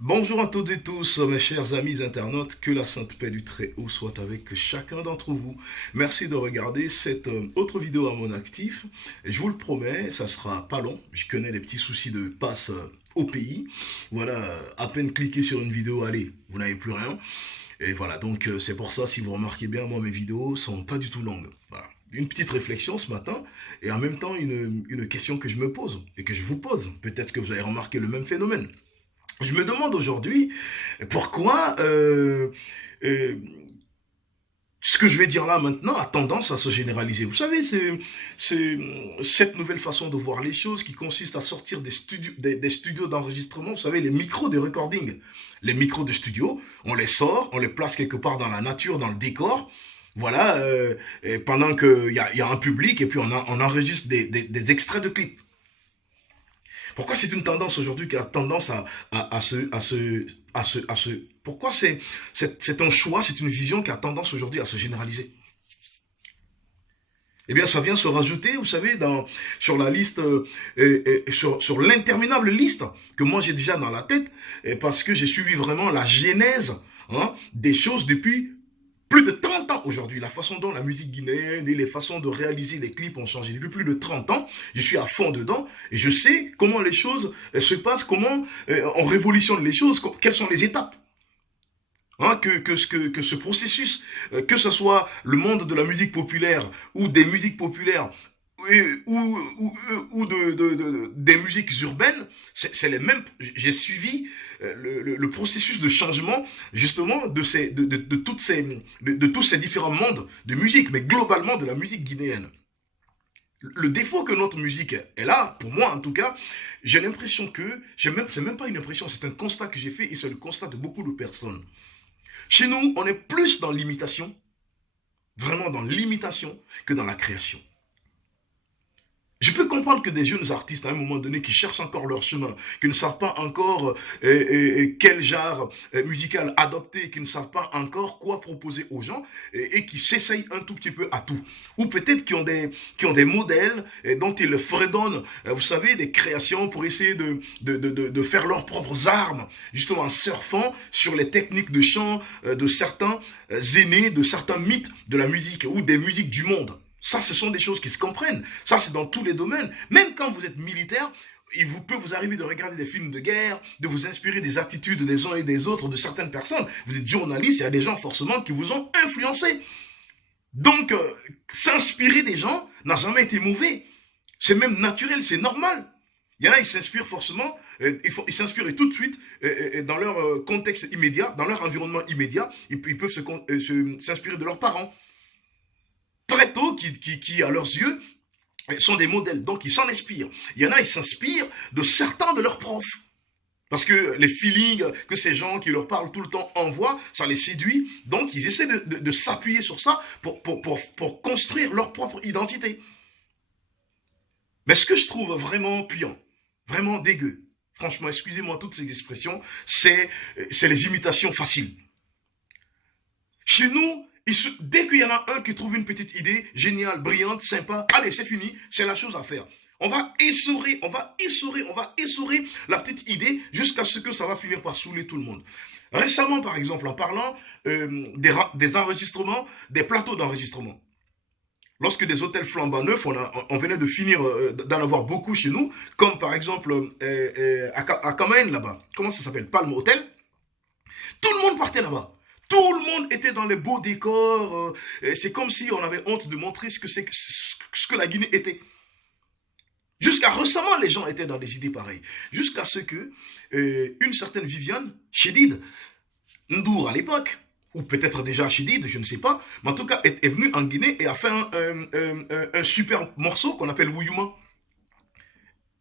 Bonjour à toutes et tous, mes chers amis internautes, que la sainte paix du Très-Haut soit avec chacun d'entre vous. Merci de regarder cette autre vidéo à mon actif. Je vous le promets, ça sera pas long. Je connais les petits soucis de passe au pays. Voilà, à peine cliquer sur une vidéo, allez, vous n'avez plus rien. Et voilà, donc c'est pour ça, si vous remarquez bien, moi mes vidéos sont pas du tout longues. Voilà. Une petite réflexion ce matin et en même temps une question que je me pose et que je vous pose. Peut-être que vous avez remarqué le même phénomène. Je me demande aujourd'hui pourquoi euh, ce que je vais dire là maintenant a tendance à se généraliser. Vous savez, c'est cette nouvelle façon de voir les choses qui consiste à sortir des studios d'enregistrement, vous savez, les micros de recording. Les micros de studio, on les sort, on les place quelque part dans la nature, dans le décor. Voilà, et pendant qu'il y a un public et puis on enregistre des extraits de clips. Pourquoi c'est une tendance aujourd'hui qui a tendance à se. Pourquoi c'est un choix, c'est une vision qui a tendance aujourd'hui à se généraliser? Eh bien, ça vient se rajouter, vous savez, sur la liste, sur l'interminable liste que moi j'ai déjà dans la tête, parce que j'ai suivi vraiment la genèse des choses depuis plus de 30 ans aujourd'hui. La façon dont la musique guinéenne et les façons de réaliser les clips ont changé depuis plus de 30 ans. Je suis à fond dedans et je sais comment les choses se passent, comment on révolutionne les choses, quelles sont les étapes. Que ce processus, que ce soit le monde de la musique populaire ou des musiques populaires des musiques urbaines, c'est les mêmes. J'ai suivi le processus de changement justement de tous ces différents mondes de musique, mais globalement de la musique guinéenne. Le défaut que notre musique est là, pour moi en tout cas, j'ai l'impression que, c'est même pas une impression, c'est un constat que j'ai fait et c'est le constat de beaucoup de personnes. Chez nous, on est plus dans l'imitation, vraiment dans l'imitation, que dans la création. Je peux comprendre que des jeunes artistes, à un moment donné, qui cherchent encore leur chemin, qui ne savent pas encore quel genre musical adopter, qui ne savent pas encore quoi proposer aux gens, et qui s'essayent un tout petit peu à tout. Ou peut-être qui ont des modèles dont ils fredonnent, vous savez, des créations pour essayer de faire leurs propres armes, justement en surfant sur les techniques de chant de certains aînés, de certains mythes de la musique ou des musiques du monde. Ça, ce sont des choses qui se comprennent. Ça, c'est dans tous les domaines. Même quand vous êtes militaire, peut vous arriver de regarder des films de guerre, de vous inspirer des attitudes des uns et des autres, de certaines personnes. Vous êtes journaliste, il y a des gens forcément qui vous ont influencé. Donc, s'inspirer des gens n'a jamais été mauvais. C'est même naturel, c'est normal. Il y en a, ils s'inspirent forcément, ils s'inspirent tout de suite dans leur contexte immédiat, dans leur environnement immédiat, ils peuvent s'inspirer de leurs parents très tôt qui, à leurs yeux, sont des modèles. Donc, ils s'en inspirent. Il y en a, ils s'inspirent de certains de leurs profs. Parce que les feelings que ces gens qui leur parlent tout le temps envoient, ça les séduit. Donc, ils essaient de s'appuyer sur ça pour construire leur propre identité. Mais ce que je trouve vraiment puant, vraiment dégueu, franchement, excusez-moi toutes ces expressions, c'est les imitations faciles. Chez nous, dès qu'il y en a un qui trouve une petite idée géniale, brillante, sympa, allez, c'est fini, c'est la chose à faire. On va essorer la petite idée jusqu'à ce que ça va finir par saouler tout le monde. Récemment, par exemple, en parlant des enregistrements, des plateaux d'enregistrement. Lorsque des hôtels flambant neufs, on venait de finir d'en avoir beaucoup chez nous, comme par exemple à Kamaen là-bas. Comment ça s'appelle? Palm Hotel. Tout le monde partait là-bas. Tout le monde était dans les beaux décors. C'est comme si on avait honte de montrer ce que la Guinée était. Jusqu'à récemment, les gens étaient dans des idées pareilles. Jusqu'à ce que une certaine Viviane Chedid Ndour à l'époque, ou peut-être déjà Chedid, je ne sais pas, mais en tout cas est venue en Guinée et a fait un super morceau qu'on appelle Wouyouma.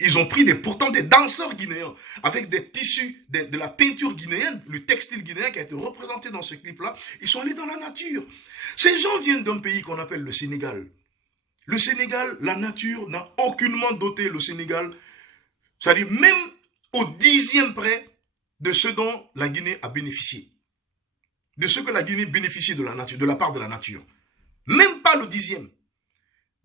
Ils ont pris pourtant des danseurs guinéens avec des tissus, de la teinture guinéenne, le textile guinéen qui a été représenté dans ce clip-là. Ils sont allés dans la nature. Ces gens viennent d'un pays qu'on appelle le Sénégal. Le Sénégal, la nature n'a aucunement doté le Sénégal, c'est-à-dire même au 10e près de ce dont la Guinée a bénéficié. De ce que la Guinée bénéficie de la nature, de la part de la nature. Même pas le 10e.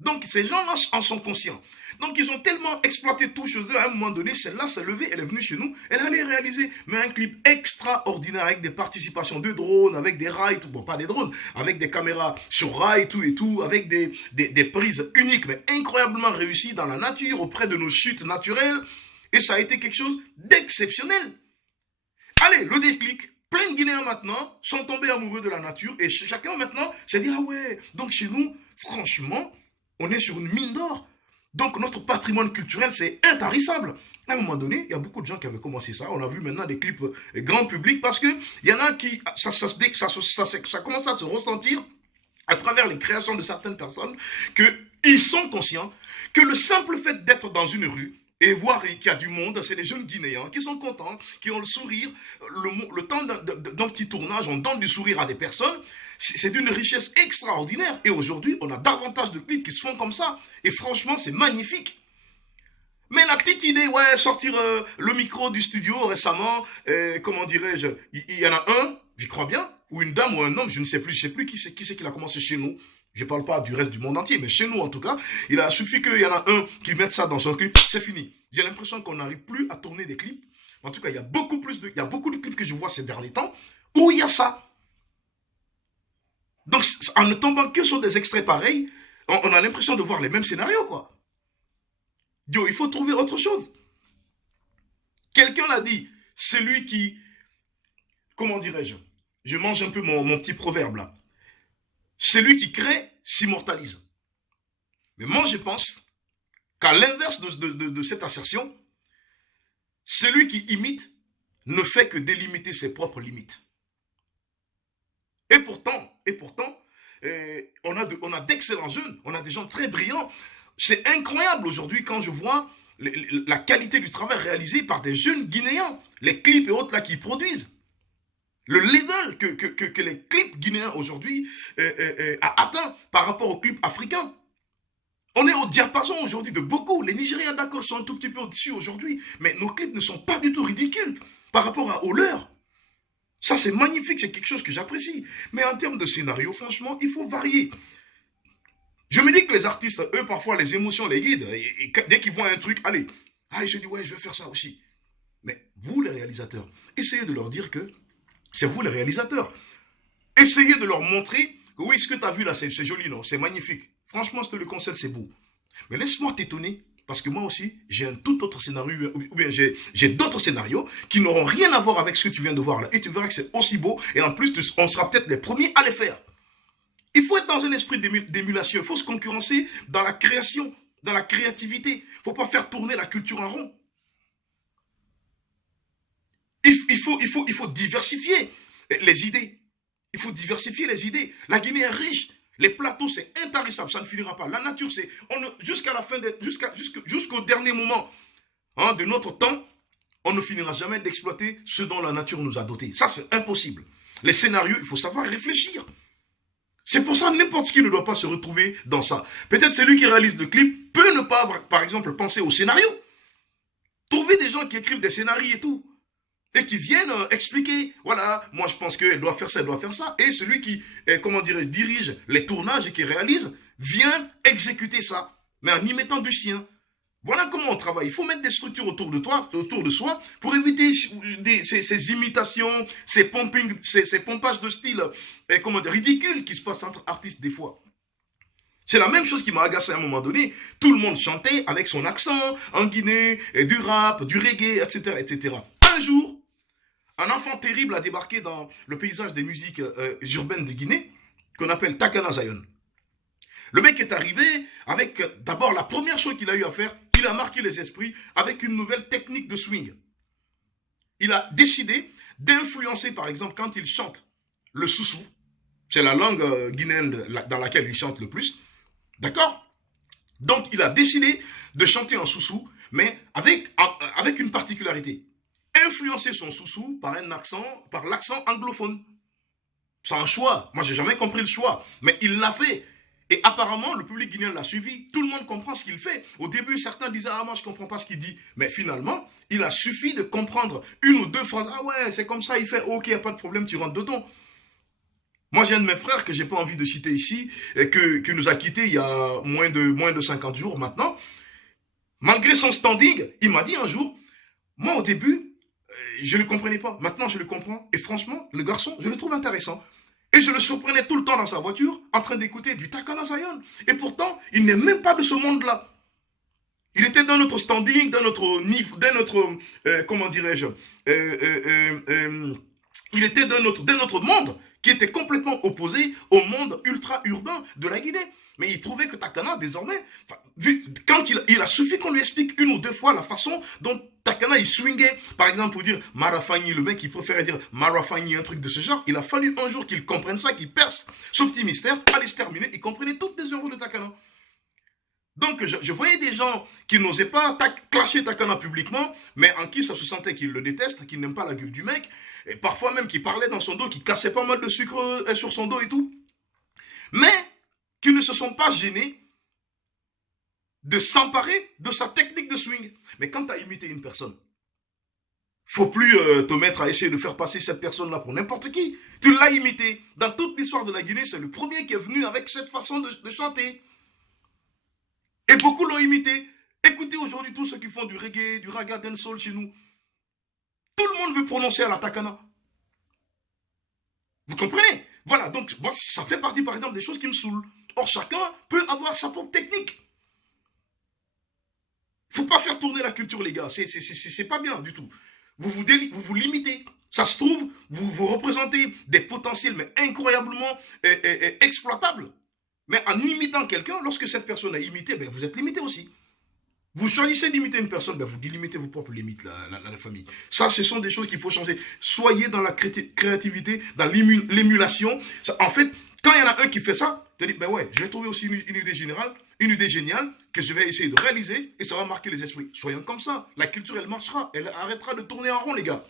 Donc, ces gens-là en sont conscients. Donc, ils ont tellement exploité tout chez eux, à un moment donné, celle-là s'est levée, elle est venue chez nous, elle allait réaliser mais un clip extraordinaire avec des participations de drones, avec des rails, tout, bon, pas des drones, avec des caméras sur rails, tout et tout, avec des prises uniques, mais incroyablement réussies dans la nature, auprès de nos chutes naturelles. Et ça a été quelque chose d'exceptionnel. Allez, le déclic. Plein de Guinéens maintenant sont tombés amoureux de la nature et chacun maintenant s'est dit, ah ouais, donc chez nous, franchement, on est sur une mine d'or. Donc notre patrimoine culturel, c'est intarissable. À un moment donné, il y a beaucoup de gens qui avaient commencé ça. On a vu maintenant des clips grand public parce qu'il y en a qui, ça commence à se ressentir à travers les créations de certaines personnes qu'ils sont conscients que le simple fait d'être dans une rue, et voir qu'il y a du monde, c'est les jeunes Guinéens qui sont contents, qui ont le sourire, le temps d'un petit tournage, on donne du sourire à des personnes, c'est d'une richesse extraordinaire. Et aujourd'hui, on a davantage de clips qui se font comme ça. Et franchement, c'est magnifique. Mais la petite idée, ouais, sortir le micro du studio récemment, comment dirais-je, il y en a un, j'y crois bien, ou une dame ou un homme, je ne sais plus, qui c'est qui l'a commencé chez nous. Je ne parle pas du reste du monde entier, mais chez nous en tout cas, il a suffi qu'il y en a un qui mette ça dans son clip, c'est fini. J'ai l'impression qu'on n'arrive plus à tourner des clips. En tout cas, il y a beaucoup de clips que je vois ces derniers temps où il y a ça. Donc, en ne tombant que sur des extraits pareils, on a l'impression de voir les mêmes scénarios, quoi. Yo, il faut trouver autre chose. Quelqu'un l'a dit, celui qui, comment dirais-je, je mange un peu mon petit proverbe là. Celui qui crée s'immortalise. Mais moi, je pense qu'à l'inverse de cette assertion, celui qui imite ne fait que délimiter ses propres limites. Et pourtant, on a d'excellents jeunes, on a des gens très brillants. C'est incroyable aujourd'hui quand je vois la qualité du travail réalisé par des jeunes Guinéens, les clips et autres là qui produisent. Le level que les clips guinéens aujourd'hui a atteint par rapport aux clips africains. On est au diapason aujourd'hui de beaucoup. Les Nigériens, d'accord, sont un tout petit peu au-dessus aujourd'hui, mais nos clips ne sont pas du tout ridicules par rapport aux leurs. Ça, c'est magnifique, c'est quelque chose que j'apprécie. Mais en termes de scénario, franchement, il faut varier. Je me dis que les artistes, eux, parfois, les émotions les guident. Et dès qu'ils voient un truc, allez, je dis, ouais, je vais faire ça aussi. Mais vous, les réalisateurs, essayez de leur dire que c'est vous les réalisateurs. Essayez de leur montrer que oui, ce que tu as vu là, c'est joli, non? C'est magnifique. Franchement, je te le conseille, c'est beau. Mais laisse-moi t'étonner, parce que moi aussi, j'ai un tout autre scénario, ou bien j'ai d'autres scénarios qui n'auront rien à voir avec ce que tu viens de voir là. Et tu verras que c'est aussi beau, et en plus, on sera peut-être les premiers à les faire. Il faut être dans un esprit d'émulation, il faut se concurrencer dans la création, dans la créativité. Il ne faut pas faire tourner la culture en rond. Il faut diversifier les idées. Il faut diversifier les idées. La Guinée est riche. Les plateaux, c'est intarissable. Ça ne finira pas. La nature, c'est... Jusqu'à la fin, jusqu'au dernier moment de notre temps, on ne finira jamais d'exploiter ce dont la nature nous a dotés. Ça, c'est impossible. Les scénarios, il faut savoir réfléchir. C'est pour ça que n'importe qui ne doit pas se retrouver dans ça. Peut-être celui qui réalise le clip peut ne pas, par exemple, penser au scénario. Trouver des gens qui écrivent des scénarios et tout. Et qui viennent expliquer, voilà, moi je pense qu'elle doit faire ça, elle doit faire ça. Et celui qui, dirige les tournages et qui réalise, vient exécuter ça, mais en y mettant du sien. Voilà comment on travaille. Il faut mettre des structures autour de soi, pour éviter ces imitations, ces pompages de style, ridicules qui se passent entre artistes des fois. C'est la même chose qui m'a agacé à un moment donné. Tout le monde chantait avec son accent, en Guinée, et du rap, du reggae, etc., etc. Un jour, un enfant terrible a débarqué dans le paysage des musiques urbaines de Guinée, qu'on appelle Takana Zion. Le mec est arrivé avec, d'abord, la première chose qu'il a eu à faire, il a marqué les esprits avec une nouvelle technique de swing. Il a décidé d'influencer, par exemple, quand il chante le soussou, c'est la langue guinéenne dans laquelle il chante le plus, d'accord? Donc, il a décidé de chanter en soussou, mais avec une particularité. Influencer son soussou par l'accent anglophone. C'est un choix. Moi, j'ai jamais compris le choix. Mais il l'a fait. Et apparemment, le public guinéen l'a suivi. Tout le monde comprend ce qu'il fait. Au début, certains disaient, ah, moi, je comprends pas ce qu'il dit. Mais finalement, il a suffi de comprendre une ou deux phrases. Ah ouais, c'est comme ça, il fait, ok, il n'y a pas de problème, tu rentres dedans. Moi, j'ai un de mes frères que j'ai pas envie de citer ici, que nous a quittés il y a moins de 50 jours maintenant. Malgré son standing, il m'a dit un jour, moi au début, je ne le comprenais pas. Maintenant, je le comprends. Et franchement, le garçon, je le trouve intéressant. Et je le surprenais tout le temps dans sa voiture, en train d'écouter du Takana Zion. Et pourtant, il n'est même pas de ce monde-là. Il était dans notre standing, dans notre niveau, dans notre, comment dirais-je, il était dans notre monde qui était complètement opposé au monde ultra-urbain de la Guinée. Mais il trouvait que Takana, désormais, quand il a suffi qu'on lui explique une ou deux fois la façon dont Takana, il swingait. Par exemple, pour dire Marafani, le mec, il préférait dire Marafani, un truc de ce genre. Il a fallu un jour qu'il comprenne ça, qu'il perce ce petit mystère, allait se terminer. Il comprenait toutes les œuvres de Takana. Donc, je voyais des gens qui n'osaient pas clasher Takana publiquement, mais en qui ça se sentait qu'ils le détestent, qu'ils n'aiment pas la gueule du mec, et parfois même qui parlaient dans son dos, qui cassaient pas mal de sucre sur son dos et tout, mais qui ne se sont pas gênés de s'emparer de sa technique de swing. Mais quand tu as imité une personne, faut plus te mettre à essayer de faire passer cette personne-là pour n'importe qui. Tu l'as imité. Dans toute l'histoire de la Guinée, c'est le premier qui est venu avec cette façon de chanter. Et beaucoup l'ont imité. Écoutez aujourd'hui tous ceux qui font du reggae, du raga dancehall chez nous. Tout le monde veut prononcer à la Takana. Vous comprenez? Voilà, donc moi, ça fait partie par exemple des choses qui me saoulent. Or, chacun peut avoir sa propre technique. Il ne faut pas faire tourner la culture, les gars. C'est pas bien du tout. Vous limitez. Ça se trouve, vous représentez des potentiels, mais incroyablement exploitables. Mais en imitant quelqu'un, lorsque cette personne a imité, ben vous êtes limité aussi. Vous choisissez d'imiter une personne, ben vous délimitez vos propres limites, la famille. Ça, ce sont des choses qu'il faut changer. Soyez dans la créativité, dans l'émulation. En fait, quand il y en a un qui fait ça, tu te dis, ben ouais, je vais trouver aussi une idée générale, une idée géniale que je vais essayer de réaliser et ça va marquer les esprits. Soyons comme ça. La culture, elle marchera. Elle arrêtera de tourner en rond, les gars.